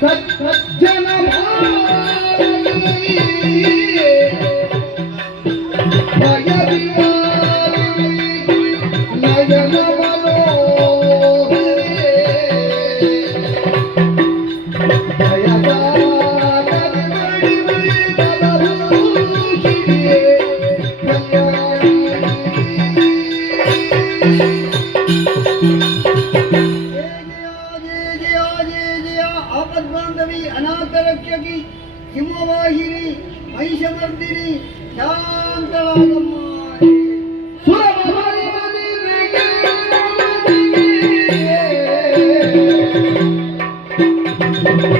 सज्जन ಆಪದ್ಬಾಂಧವಿ ಅನಾಥ ರಕ್ಷಕಿ ಹಿಮವಾಹಿನಿ ಮಹಿಷಮರ್ದಿನಿ ಶಾಂತರಾಗಮ್ಮ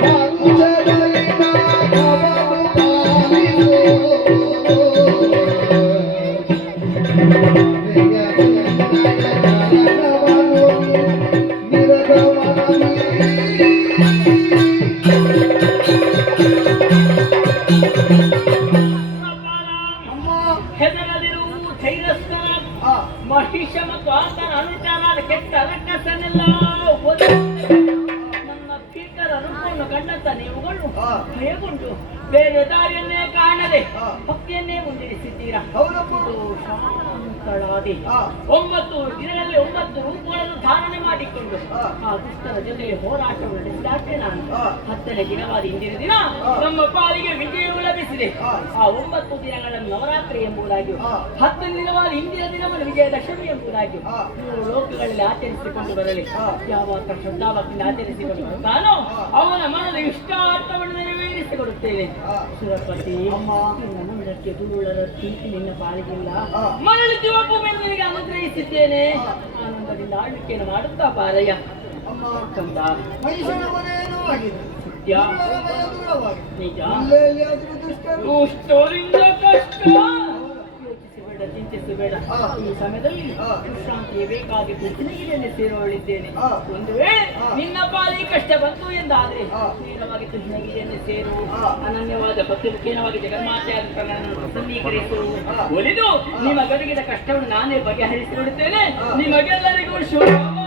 ಅಮ್ಮ ಮಹಿಷ ಮತ್ತು ಆತನ ಅನುಚಾರದ ಕೆಟ್ಟ ರಕ್ಕಸನೆಲ್ಲ ಒದ್ದು ನನ್ನ ಸ್ಪೀಕರ್ ರೂಪವನ್ನು ಕಂಡಂತ ನೀವುಗಳು. ಭಯಗೊಂಡು ಬೇರೆ ದಾರಿಯನ್ನೇ ಕಾಣದೆ. ಭಕ್ತಿಯನ್ನೇ ಮುಂದಿರಿಸಿದ್ದೀರಾ ಶಾಂತಳಾದಿ ಒಂಬತ್ತು ದಿನಗಳಲ್ಲಿ ಒಂಬತ್ತು ರೂಪಗಳನ್ನು ಧಾರಣೆ ಮಾಡಿಕೊಂಡು ಆ. ದುಷ್ಟರ ಜೊತೆ ಹೋರಾಟ ನಡೆಸಿದಾಗೆ ನಾನು. ಹತ್ತನೇ ದಿನವಾದ ಇಂದಿನ ದಿನ ನಮ್ಮ ಪಾಲಿಗೆ ವಿಜಯವು ಲಭಿಸಿದೆ ಆ. ಒಂಬತ್ತು ದಿನಗಳನ್ನು ನವರಾತ್ರಿ ಎಂಬುದಾಗಿಯೂ ಹತ್ತನೇ ಹತ್ತು ದಿನವಾದ ಹಿಂದಿನ ದಿನವನ್ನು ವಿಜಯದಶಮಿ ಎಂಬುದಾಗಿ. ಮೂರು ಲೋಕಗಳಲ್ಲಿ ಆಚರಿಸಿಕೊಂಡು ಬರಲಿ. ಯಾವ ಶ್ರದ್ಧಾಭಕ್ತಿಯಿಂದ ಆಚರಿಸಿಕೊಂಡು ಬರ್ತಾನೋ ಆ. ಅವನ ಮನದ ಇಷ್ಟಾರ್ಥವನ್ನು ಆ. ಸುರಪತಿ ಅಮ್ಮ. ನಿನ್ನ ನಂಬಿಕೆ ದುರುಳರ ಪ್ರೀತಿ ನಿನ್ನ ಪಾಲಿಗಿಲ್ಲ. ಮರಳಿ ನಿನಗೆ ಅನುಗ್ರಹಿಸಿದ್ದೇನೆ. ಆನಂದದಿಂದ ಆಳ್ವಿಕೆಯನ್ನು ಮಾಡುತ್ತಾ ಬಾರಯ್ಯ. ಕಂದ. ನಿಜ. ಕಷ್ಟ. ಆ. ಈ ಸಮಯದಲ್ಲಿ ಆ. ವಿಶ್ರಾಂತಿಗೆ ಬೇಕಾಗಿ ಕೃಷ್ಣಗಿರಿಯಲ್ಲಿ ಸೇರಿಕೊಳ್ಳಿದ್ದೇನೆ ಆ. ಒಂದು ವೇಳೆ. ನಿನ್ನ ಪಾಲಿ ಕಷ್ಟ ಬಂತು ಎಂದಾದ್ರೆ. ನೇರವಾಗಿ ಕೃಷ್ಣಗಿರಿಯಲ್ಲಿ ಸೇರು ಅನನ್ಯವಾದ ಭಕ್ತಿ ಮುಖೇನವಾಗಿ ಜಗನ್ಮಾತೆಯಾದ ನನ್ನನ್ನು ಪ್ರಸನ್ನೀಕರಿಸು. ಒಲಿದು. ನಿಮ್ಮ ಗದಗಿದ ಕಷ್ಟವನ್ನು ನಾನೇ ಬಗೆಹರಿಸಿಕೊಳ್ಳುತ್ತೇನೆ ಆ. ನಿಮಗೆಲ್ಲರಿಗೂ ಶುಭ